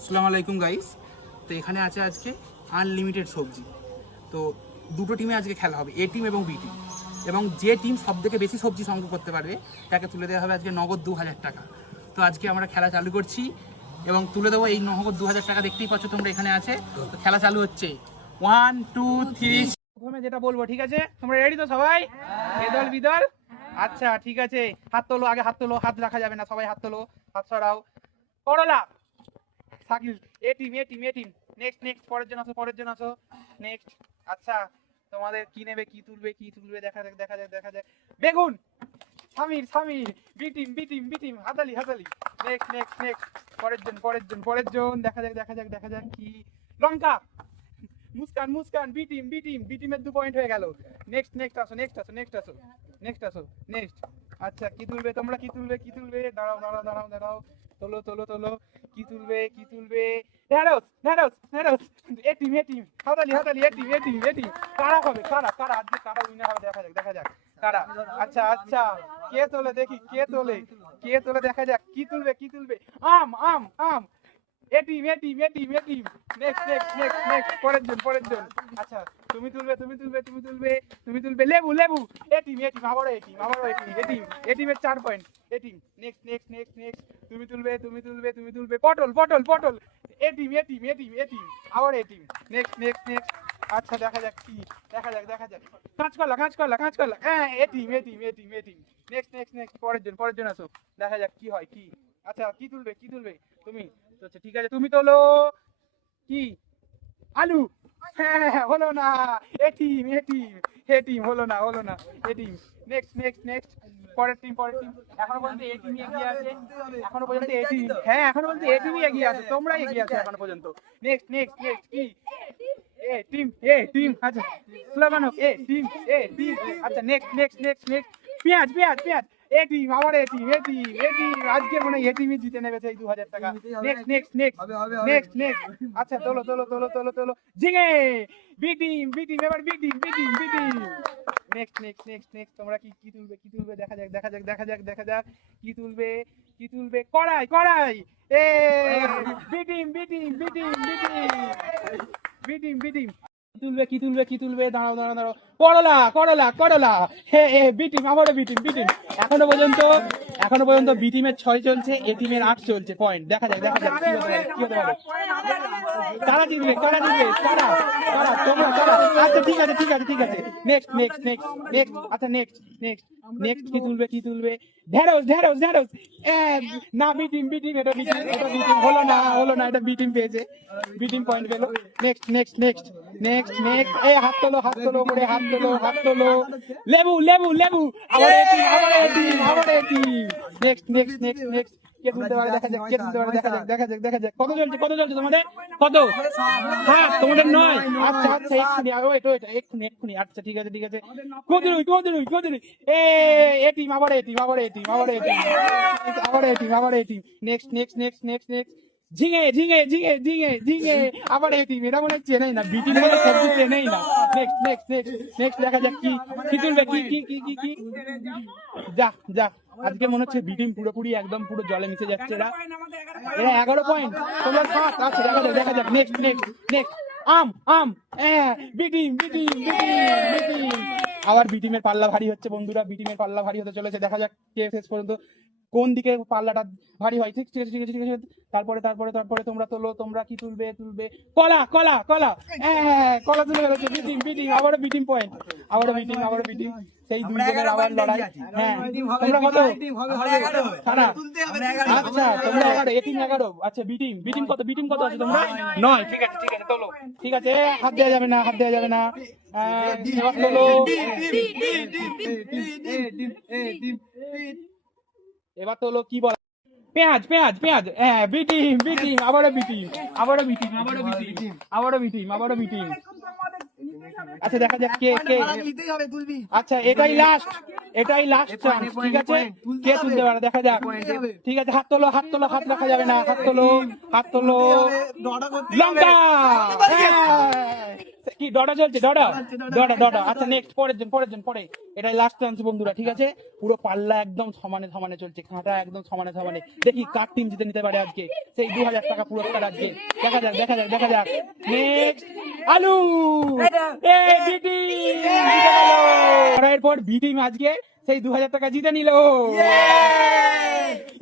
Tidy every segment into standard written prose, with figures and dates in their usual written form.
আসসালামু আলাইকুম গাইস। তো এখানে আছে আজকে আনলিমিটেড সবজি। তো দুটো টিমে আজকে খেলা হবে, এ টিম এবং বি টিম। এবং যে টিম সব থেকে বেশি সবজি সংগ্রহ করতে পারবে তাকে তুলে দেওয়া হবে আজকে নগদ 2000 টাকা। তো আজকে আমরা খেলা চালু করছি এবং তুলে দেবো এই নগদ 2000 টাকা। দেখতেই পাচ্ছ তোমরা এখানে আছে। তো খেলা চালু হচ্ছে, 1 2 3। প্রথমে যেটা বলবো, ঠিক আছে? তোমরা রেডি তো সবাই? এ দল বি দল। আচ্ছা ঠিক আছে, হাত তোলো, আগে হাত তোলো, হাত রাখা যাবে না, সবাই হাত তোলো, হাত সরাও। করলা সাকিল, এ team A team A team. Next next, পরের জন আসো, পরের জন আসো, নেক্সট। আচ্ছা তোমাদের কি নেবে, কি তুলবে, কি তুলবে, দেখা যাক দেখা যাক দেখা যাক। বেগুন, Samir Samir, B team B team B team, হাতালি হাতালি। নেক্সট নেক্সট নেক্সট, পরের জন পরের জন পরের জন, দেখা যাক দেখা যাক দেখা যাক কি। লঙ্কা, Muskan Muskan, B team B team B টিমের 2 পয়েন্ট হয়ে গেল। নেক্সট নেক্সট আসো নেক্সট আসো নেক্সট আসো নেক্সট আসো নেক্সট। আচ্ছা কি তুলবে তোমরা, কি তুলবে কি তুলবে? দাঁড়াও দাঁড়াও দাঁড়াও দাঁড়াও, তোলো তোলো তোলো, কি তুলবে কি তুলবে? ঢেঁড়স ঢেঁড়স ঢেঁড়স, এ টিম এ টিম, হাতালি হাতালি, এ team A team A team. কারা হবে, কারা কারা আজকে কারা উইনার হবে, দেখা যাক দেখা যাক কারা। আচ্ছা আচ্ছা, কে তোলে দেখি, কে তোলে কে তোলে, দেখা যাক কি তুলবে কি তুলবে। আম আম আম, A team A team A team A team. Next next next next, পরের জন পরের জন। আচ্ছা তুমি তুলবে তুমি তুলবে তুমি তুলবে তুমি তুলবে। লেবু লেবু, এ টিম এ টিম, আবারও এ টিম আবারও এ টিম এ টিম এ টিমের 4 point, A team. Next next next next, তুমি তুলবে তুমি তুলবে তুমি তুলবে। পটল পটল পটল, A team A team A team A team, আবার A team. Next next next. আচ্ছা দেখা যাক কি, দেখা যাক দেখা যাক। কাঁচকলা কাঁচকলা কাঁচকলা, হ্যাঁ এ team A team A team A team. Next next next, পরের জন আসো, দেখা যাক কি হয় কি। আচ্ছা কি তুলবে কি তুলবে তুমি? আচ্ছা ঠিক আছে, তুমি তোলো কি? আলু, হ্যাঁ হলো না, এ team A team A team, হলো না হলো না, এ টিম। নেক্সট নেক্সট নেক্সট, পরের টিম পরের টিম। এখনো পর্যন্ত এ টিমই এগিয়ে আছে, এখনো পর্যন্ত এ টিম, হ্যাঁ এখনো পর্যন্ত এ টিমই এগিয়ে আছে, তোমরাই এগিয়ে আছো এখনো পর্যন্ত। নেক্সট নেক্সট নেক্সট কি? এ টিম এ টিম, আচ্ছা স্লোগান হোক, এ টিম এ টিম। আচ্ছা নেক্সট নেক্সট নেক্সট নেক্সট, পেঁয়াজ পেঁয়াজ পেঁয়াজ, এ টিম আবার A team A team A team. আজকে মনে হয় এ টিমই জিতে নেবে সেই 2000 টাকা। Next next next next next. আচ্ছা তোলো তোলো তোলো তোলো তোলো, ঝিঙে, বি টিম বি টিম, এবার B team B team B team. Next next next next, তোমরা কি কি তুলবে কি তুলবে, দেখা যাক দেখা যাক দেখা যাক দেখা যাক কি তুলবে কি তুলবে। কড়াই কড়াই, এ B team B team B team B team B team B team. তুলবে কি তুলবে কি তুলবে, দাঁড়াও দাঁড়াও দাঁড়াও। করলা করলা করলা, হে এ বি টিম আবারও বি টিম বি টিম। এখনো পর্যন্ত বি টিমের 6 চলছে, এ টিমের 8 চলছে পয়েন্ট। দেখা যাক দেখা যাক কি হতে পারে কি হতে পারে। কারা জিতবে কারা জিতবে কারা কারা তোমরা কারা? আচ্ছা ঠিক আছে ঠিক আছে ঠিক আছে, নেক্সট নেক্সট নেক্সট নেক্সট। আচ্ছা নেক্সট নেক্সট নেক্সট, কি তুলবে কি তুলবে? ঢেঁড়স ঢেঁড়স ঢেঁড়স, না বি টিম বি টিম, এটা বি টিম এটা বি টিম, হলো না, এটা বি টিম পেয়েছে, বি টিম পয়েন্ট পেলো। Next next next next next, এ হাত তোলো করে, হাত তোলো হাত তোলো। লেবু লেবু লেবু, আবার এ টিম আবার এ টিম আবার A team. Next next next next, কে তুলতে পারে দেখা যাক কে তুলতে পারে, দেখা যাক দেখা যাক দেখা যাক। কত চলছে তোমাদের? কত? হ্যাঁ তোমাদের 9। আচ্ছা আচ্ছা এক্ষুনি ওয়েট ওয়েট, এক্ষুনি এক্ষুনি। আচ্ছা ঠিক আছে ঠিক আছে, কদরুই এ টিম আবার এ টিম আবার এ টিম আবার এ টিম আবার এ টিম আবার A team. Next next next next next, ঝিঙে ঝিঙে ঝিঙে ঝিঙে ঝিঙে, আবার এই টিম। এটা মনে হয় চেনেই না, বিটি মনে সবজি চেনেই না। নেক্সট নেক্সট নেক্সট নেক্সট, দেখা যাক কি কি তুলবে কি কি কি কি কি। যা যা, আজকে মনে হচ্ছে বি টিম পুরোপুরি একদম পুরো জলে মিশে যাচ্ছে। এরা 11 পয়েন্ট, তোমরা 7। আচ্ছা দেখা যাক দেখা যাক, নেক্সট নেক্সট নেক্সট। আম আম, B team B team B team B team. আবার বি টিমের পাল্লা ভারী হচ্ছে বন্ধুরা, বি টিমের পাল্লা ভারী হতে চলেছে। দেখা যাক কে শেষ পর্যন্ত কোন দিকে পাল্লাটা ভারী হয়। ঠিক আছে ঠিক আছে ঠিক আছে। তারপরে তারপরে তারপরে তোমরা তোলো, তোমরা কি তুলবে তুলবে? কলা কলা কলা, কলা তুলে ফেলেছে বি টিম বি টিম, আবারও বি টিম পয়েন্ট, আবারও বি টিম আবারও বি টিম। সেই দুই জনের আবার লড়াই। হ্যাঁ তোমরা কত? আচ্ছা তোমরা 11, এ টিম 11। আচ্ছা বি টিম কত? বি টিম কত আছে তোমরা? 9। ঠিক আছে ঠিক আছে, তোলো। ঠিক আছে, হাত দেওয়া যাবে না হাত দেওয়া যাবে না। এবার তোলো, এবার তোলো। কি বল? পেঁয়াজ পেঁয়াজ পেঁয়াজ, বি টিম আবারও বি টিম আবারও বি টিম আবারও বি টিম আবারও বি টিম আবারও বি টিম। আচ্ছা দেখা যাক কে কে। আচ্ছা এটাই লাস্ট চান্স। ঠিক আছে, কে তুলতে পারে দেখা যাক। ঠিক আছে, হাত তোলো হাত তোলো, হাত রাখা যাবে না, হাত তোলো হাত তোলো। লঙ্কা, কি ডটা চলছে? ডটা। আচ্ছা নেক্সট, পরে এটাই লাস্ট চান্স বন্ধুরা, ঠিক আছে? পুরো পাল্লা একদম সমানে চলছে, কাঁটা একদম সমানে। দেখি কার টিম জিতে নিতে পারে আজকে সেই 2000 টাকা পুরস্কার আজকে। দেখা যাক। নেক্সট আলু, বি টিম জিতে গেল। এরপর বি টিম আজকে সেই 2000 টাকা জিতে নিল।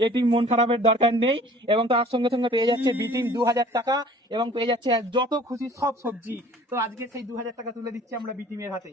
এই টিম মন খারাপের দরকার নেই, এবং তার সঙ্গে পেয়ে যাচ্ছে বি টিম 2000 টাকা, এবং পেয়ে যাচ্ছে যত খুশি সব সবজি। তো আজকে সেই 2000 টাকা তুলে দিচ্ছি আমরা বি টিমের হাতে।